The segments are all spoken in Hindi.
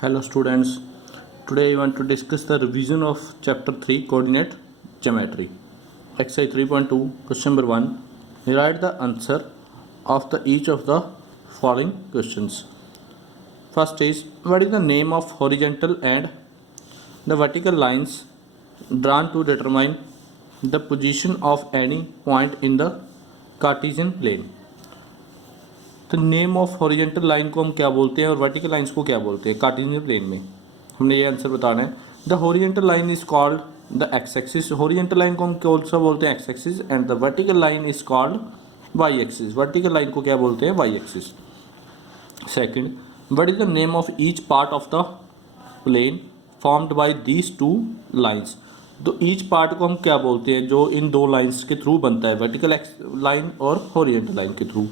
Hello students, today I want to discuss the revision of chapter 3 coordinate geometry. Exercise 3.2 question number 1. Write the answer of each of the following questions. First is, what is the name of horizontal and the vertical lines drawn to determine the position of any point in the Cartesian plane? तो नेम ऑफ हॉरिजेंटल लाइन को हम क्या बोलते हैं और वर्टिकल लाइंस को क्या बोलते हैं कार्टेशियन प्लेन में? हमने ये आंसर बताना है. The horizontal line is called the X axis. Horizontal line को हम कौन सा बोलते हैं? X axis. And the vertical line is called Y axis. Vertical line को क्या बोलते हैं? Y axis. Second, what is the name of each part of the plane formed by these two lines. तो ईच पार्ट को हम क्या बोलते हैं जो इन दो लाइंस के थ्रू बनता है, वर्टिकल लाइन और हॉरिजेंटल लाइन के through.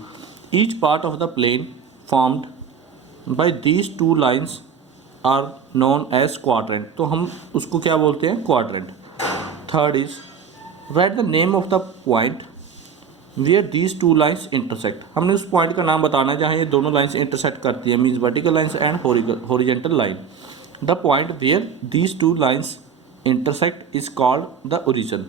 Each part of the plane formed by these two lines are known as quadrant. तो हम उसको क्या बोलते हैं? quadrant. Third is, write the name of the point where these two lines intersect. हमने उस पॉइंट का नाम बताना है जहाँ ये दोनों लाइन्स इंटरसेक्ट करती है, means vertical lines and horizontal line. The point where these two lines intersect is called the origin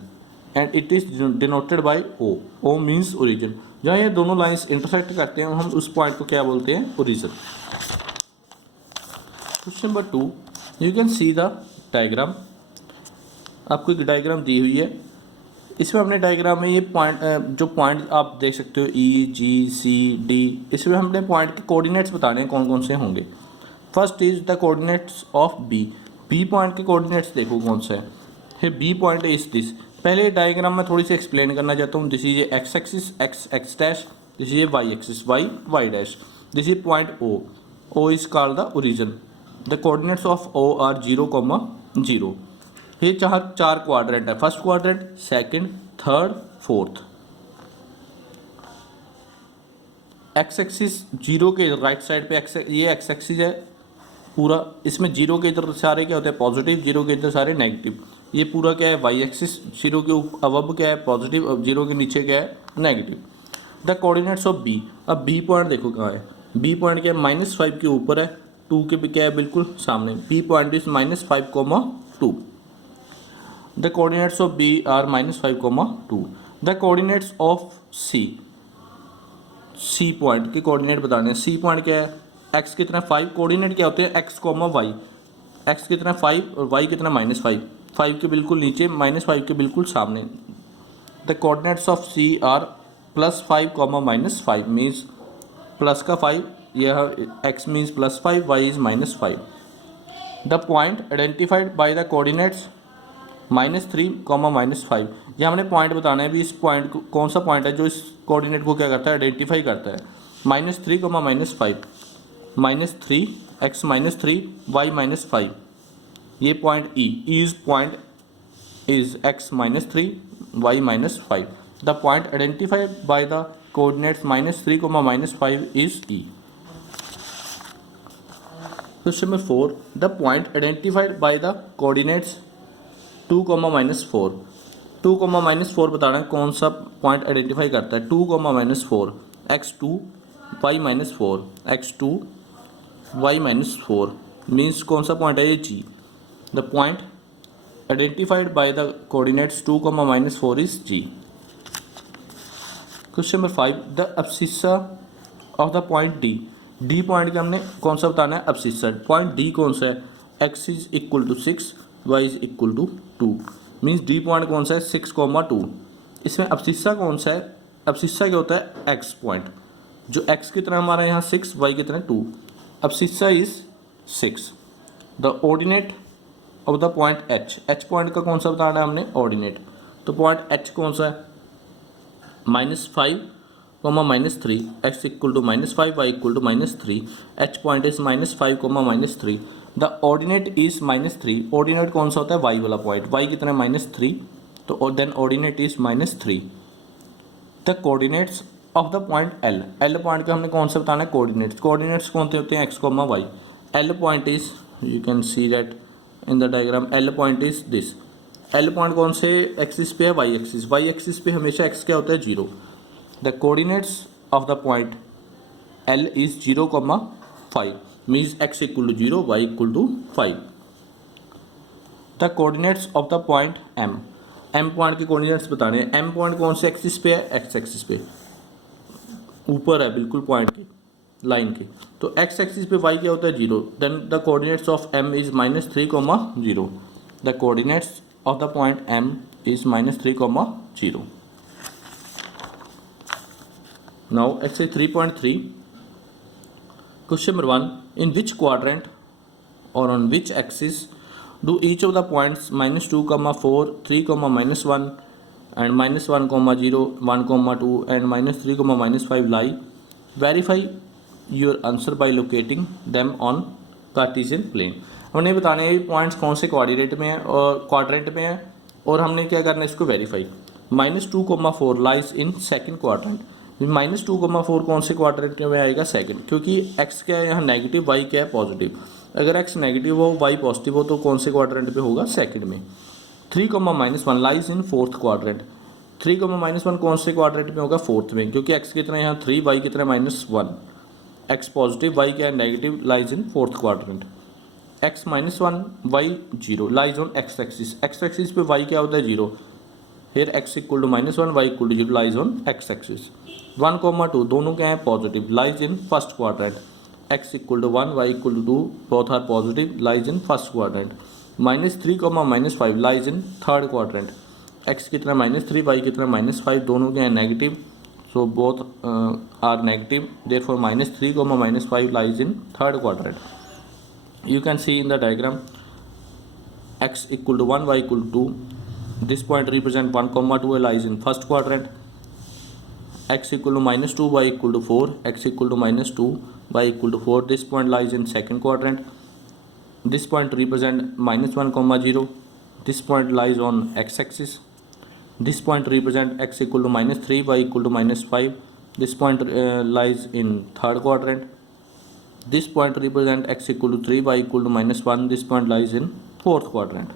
and it is denoted by O. O means origin. जहाँ ये दोनों लाइंस इंटरसेक्ट करते हैं हम उस पॉइंट को क्या बोलते हैं? Origin. Question number 2, you can see the diagram. आपको एक डायग्राम दी हुई है. इसमें हमने डायग्राम में ये पॉइंट जो पॉइंट आप देख सकते हो ई जी सी डी, इसमें हमने पॉइंट के कोऑर्डिनेट्स बताने हैं कौन कौन से होंगे. First is the coordinates of B. B point के कोऑर्डिनेट्स देखो कौन सा है. B point is this. पहले डायग्राम में थोड़ी सी एक्सप्लेन करना चाहता हूँ. This is a X axis, X X dash. This is a Y axis, Y Y dash. This is point O. O is called the origin. The coordinates of O are 0,0. ये चार क्वाड्रेंट है. First quadrant, second, third, fourth. X axis zero के राइट साइड पे ये एक्स एक्सिस है पूरा. इसमें जीरो के इधर सारे क्या होते हैं? पॉजिटिव. जीरो के इधर सारे नेगेटिव. ये पूरा क्या है? Y axis. जीरो के अब क्या है? पॉजिटिव. अब जीरो के नीचे क्या है? Negative. The coordinates of B. अब बी पॉइंट देखो कहाँ है. बी पॉइंट क्या है? -5 के ऊपर है. 2 के भी क्या है? बिल्कुल सामने. B point is -5,2. The coordinates of B are -5,2. The coordinates of C. C point के कोऑर्डिनेट बताने हैं. सी पॉइंट क्या है? एक्स कितना 5. कोऑर्डिनेट क्या होते हैं? X, Y. एक्स कितना 5 और वाई कितना -5. 5 के बिल्कुल नीचे, -5 के बिल्कुल सामने. The coordinates of C are +5, -5 means plus का 5. यह x means +5, y is -5. The point identified by the coordinates -3, -5. यह हमने पॉइंट बताना है भी. इस पॉइंट को कौन सा पॉइंट है जो इस कोऑर्डिनेट को क्या करता है? आइडेंटिफाई करता है. -3, -5. -3, x -3, y -5. ये point E. Is point is x -3, y -5. The point identified by the coordinates -3, -5 is E. Question number 4, the point identified by the coordinates 2, -4. 2, -4 बताना है कौन सा पॉइंट आइडेंटिफाई करता है. 2, -4 x2, y -4 x2, y -4 means कौन सा पॉइंट है? ये G. The point identified by the coordinates 2, -4 is G. Question number 5, the abscissa of the point D. D point का हमने कौन सा बताना है? अब्सिस्सा. पॉइंट डी कौन सा है? x is equal to 6, y is equal to 2 means D point कौन सा है? 6,2. इसमें अब्सिस्सा कौन सा है? अब्सिस्सा क्या होता है? x point. जो x कितना हमारा यहाँ 6, y कितना 2. Abscissa is 6. The ordinate of the point h. h point का कौन सा बताना है हमने? ऑर्डिनेट. तो पॉइंट h कौन सा है? -5, -3. x equal to -5, y equal to -3. h point is -5, -3. The ordinate is -3. Ordinate कौन सा होता है? y वाला पॉइंट. y कितना है? -3. तो then ordinate is -3. The coordinates of the point L. L point का हमने कौन सा बताना है? कोऑर्डिनेट्स. कोऑर्डिनेट्स कौन से होते हैं? x, y. L point is, you can see that in the diagram. L point is this. L point कौन से एक्सिस पे है? y axis. y एक्सिस पे हमेशा x क्या होता है? 0. The coordinates of the point L is 0,5. Means x equal to 0, y equal to 5। The coordinates of the point m point के कोऑर्डिनेट्स बताने हैं। m पॉइंट कौन से एक्सिस पे है? x एक्सिस पे, ऊपर है बिल्कुल पॉइंट की लाइन के। तो x एक्सिस पे y क्या होता है? 0। Then the coordinates of m is -3, 0। The coordinates of the point m is -3, 0। Now exercise 3.3 question number 1, in which quadrant or on which axis do each of the points -2, 4, 3, -1 and -1, 0, 1, 2 and -3, -5 lie? Verify your answer by locating them on Cartesian plane। हमने बताने हैं पॉइंट्स कौन से कोऑर्डिनेट में है और क्वाड्रेंट में है, और हमने क्या करना है इसको verify. -2, 4 lies in second quadrant. -2, 4 कौन से क्वाड्रेंट में आएगा? सेकंड, क्योंकि x क्या है यहाँ नेगेटिव, y क्या है पॉजिटिव। अगर x नेगेटिव हो y पॉजिटिव हो तो कौन से क्वाड्रेंट पे होगा? सेकंड में। 3, -1 लाइज इन फोर्थ क्वाड्रेंट। 3, -1 कौन से क्वाड्रेंट में होगा? फोर्थ में, क्योंकि x कितना है यहाँ 3, y कितना है -1। x पॉजिटिव, y क्या है negative, lies in fourth quadrant. x -1, y 0 lies on x axis. x axis पे y क्या होता है? 0। फिर x equal to -1, y equal to 0 lies on x axis. 1, 2 दोनों क्या है? Positive, lies in first quadrant. x equal to 1, y equal to 2 both are positive, lies in first quadrant. -3, -5 lies in third quadrant. x कितना -3, y कितना -5 दोनों क्या है? Negative, so both are negative, therefore -3, -5 lies in third quadrant. You can see in the diagram x equal to 1, y equal to 2. This point represent 1, 2 lies in first quadrant. X equal to -2, y equal to 4. X equal to -2, y equal to 4. This point lies in second quadrant. This point represent -1, 0. This point lies on x axis. This point represent x equal to -3, y equal to -5. This point lies in third quadrant. This point represent x equal to 3, y equal to -1. This point lies in fourth quadrant.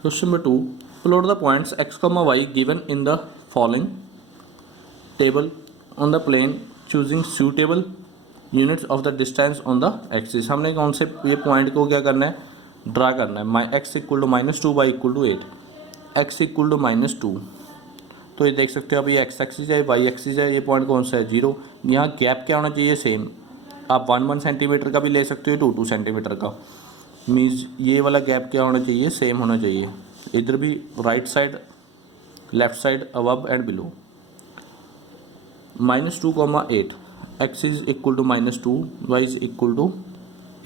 Question number 2. Plot the points x, y given in the following table on the plane choosing suitable units of the distance on the axis। हमने कौन से ये पॉइंट को क्या करना है? ड्रा करना है। x equal to -2, y equal to 8। x equal to -2, तो ये देख सकते हो अब ये x एक्सिस है, y एक्सिस है, ये पॉइंट कौन सा है? 0। यहाँ गैप क्या होना चाहिए? सेम। आप 1 सेंटीमीटर का भी ले सकते हो, 2 सेंटीमीटर का। मीन्स ये वाला गैप क्या होना चाहिए? सेम होना चाहिए। इधर भी right side, left side, above and below. -2, 8 x is equal to -2, y is equal to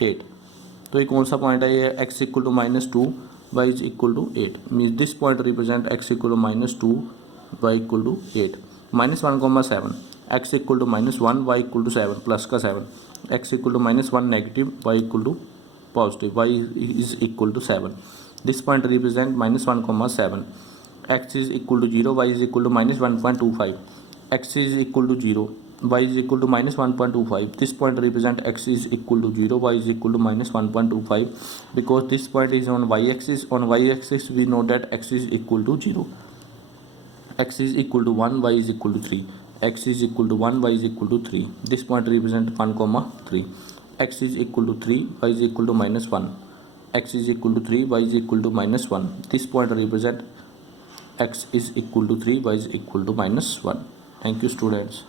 8। तो ये कौन सा पॉइंट है? ये x equal to -2, y is equal to 8। Means this point represent x equal to -2, y equal to 8। -1, 7 x equal to -1, y equal to 7 plus का 7। x equal to -1 negative, y equal to positive, y is equal to 7। This point represent -1, 7 x is equal to 0, y is equal to -1.25। x is equal to 0, y is equal to -1.25। This point represent x is equal to 0, y is equal to -1.25 because this point is on y axis. On y axis we know that x is equal to 0। x is equal to 1, y is equal to 3. x is equal to 1, y is equal to 3. This point represent 1, 3. x is equal to 3, y is equal to -1. x is equal to 3, y is equal to -1. This point represent x is equal to 3, y is equal to -1. Thank you students.